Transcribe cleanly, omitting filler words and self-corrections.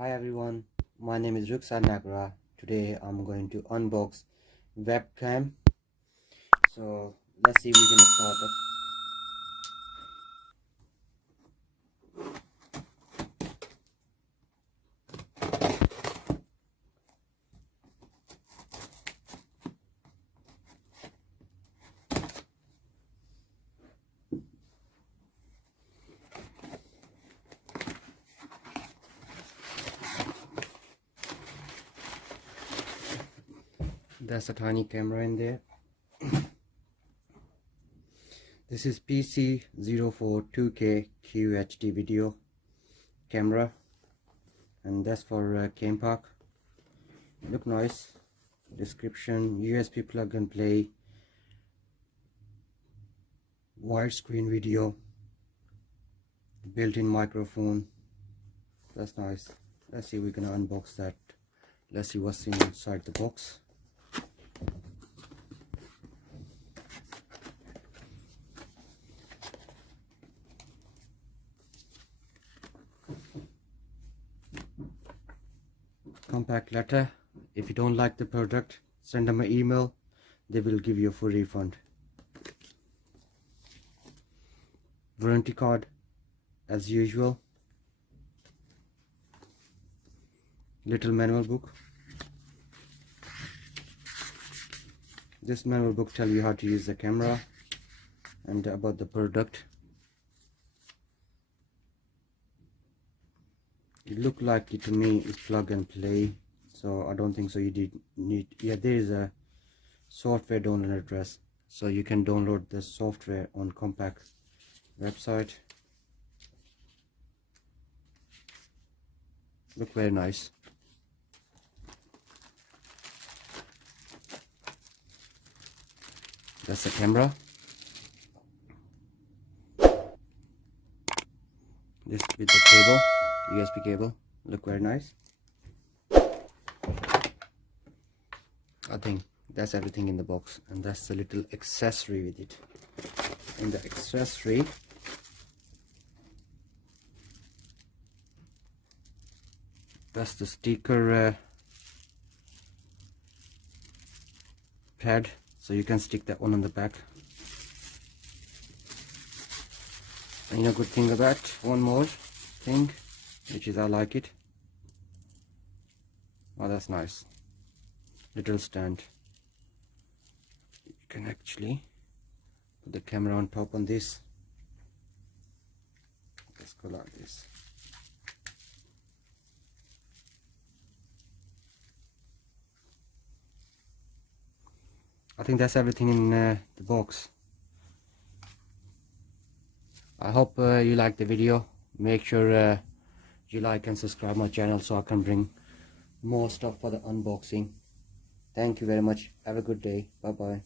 Hi everyone, my name is Ruksan Nagra. Today I'm going to unbox webcam. So let's see, we're gonna start up. There's a tiny camera in there. This is PC04 2K QHD video camera, and that's for CAMPARK. Look nice. Description: USB plug and play, widescreen video, built-in microphone. That's nice. Let's see, we're gonna unbox that. Let's see what's inside the box. Compact letter: if you don't like the product, send them an email, they will give you a full refund. Warranty card as usual. Little manual book. This manual book tells you how to use the camera and about the product. It looked like it to me is plug and play, so I don't think so you did need. Yeah, there is a software download address, so you can download the software on CAMPARK website. Look very nice. That's the camera. This with the cable, USB cable. Look very nice. I think that's everything in the box, and that's the little accessory with it. In the accessory, that's the sticker pad, so you can stick that one on the back. And you know, good thing about one more thing, which is I like it. Oh, that's nice. Little stand. You can actually put the camera on top on this. Let's go like this. I think that's everything in the box. I hope you like the video. Make sure you like and subscribe my channel so I can bring more stuff for the unboxing. Thank you very much. Have a good day. Bye bye.